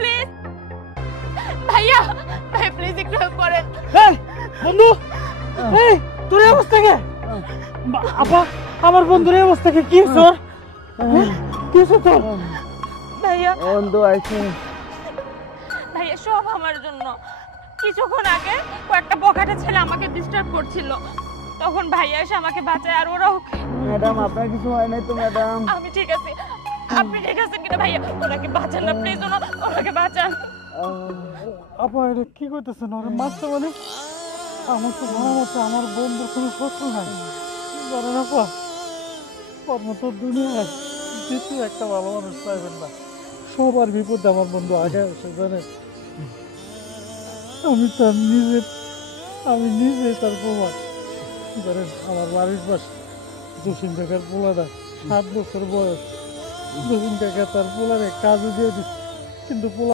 Please ভাইয়া, ভাই please একটু হেল্প করেন। এই বন্ধু, এই তোর এই অবস্থা কে? আপা, আমার বন্ধুর এই অবস্থা কে? কি তোর কি তোর? ভাইয়া বন্ধু আইছে। ভাইয়া সব আমার জন্য। কিছুক্ষণ আগে কয়েকটা বখাটে ছেলে আমাকে ডিস্টার্ব করছিল, তখন ভাইয়া এসে আমাকে বাঁচায়। আর ওরাও ম্যাডাম আপনার কিছু হয় নাই তো ম্যাডাম? আমি ঠিক আছি। আপনি ঠিক আছেন কিনা ভাইয়া? ওনাকে বাঁচান না প্লিজ, ওনাকে বাঁচান। আপা এটা কি করতেছেন? ওরা মারছে মানে? আমার তো মনে হচ্ছে আমার বন্ধুর কোনো শত্রু নাই, জানেন আপা? ওর মতো দুনিয়ায় দ্বিতীয় একটা ভালো মানুষ পাইবেন না। সবার বিপদে আমার বন্ধু আগে আসে, জানেন? আমি নিজে তার প্রমাণ। জানেন, আমার বাড়ির পাশে জসিম কাকার পোলাটা 7 বছর বয়স। জসিম কাকা তার পোলারে কাজে দিয়ে দিচ্ছে, কিন্তু পোলা